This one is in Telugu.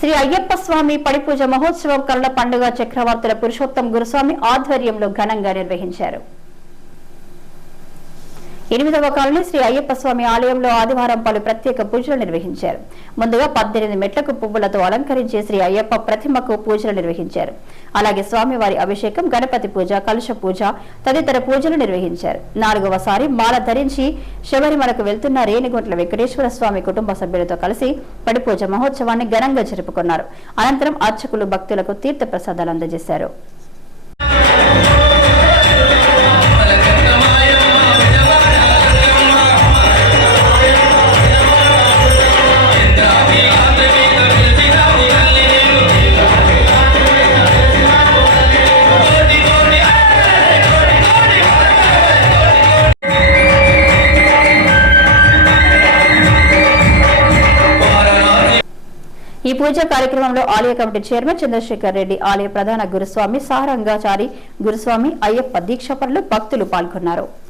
శ్రీ అయ్యప్ప స్వామి పడిపూజ మహోత్సవం కరుణ పండుగ చక్రవర్తుల పురుషోత్తం గురుస్వామి ఆధ్వర్యంలో ఘనంగా నిర్వహించారు. 8వ కాలనీ శ్రీ అయ్యప్ప స్వామి ఆలయంలో ఆదివారం పలు ప్రత్యేక పూజలు నిర్వహించారు. ముందుగా 18 మెట్లకు పువ్వులతో అలంకరించి శ్రీ అయ్యప్ప ప్రతిమకు పూజలు నిర్వహించారు. అలాగే స్వామివారి అభిషేకం, గణపతి పూజ, కలశ పూజ తదితర పూజలు నిర్వహించారు. 4వసారి మాల ధరించి శబరిమలకు వెళ్తున్న రేణిగుంట్ల వెంకటేశ్వర స్వామి కుటుంబ సభ్యులతో కలిసి పడిపూజ మహోత్సవాన్ని ఘనంగా జరుపుకున్నారు. అనంతరం అర్చకులు భక్తులకు తీర్థ ప్రసాదాలు అందజేశారు. ఈ పూజా కార్యక్రమంలో ఆలయ కమిటీ చైర్మన్ చంద్రశేఖర్ రెడ్డి, ఆలయ ప్రధాన గురుస్వామి సారంగాచారి గురుస్వామి, అయ్యప్ప దీక్షపరులు, భక్తులు పాల్గొన్నారు.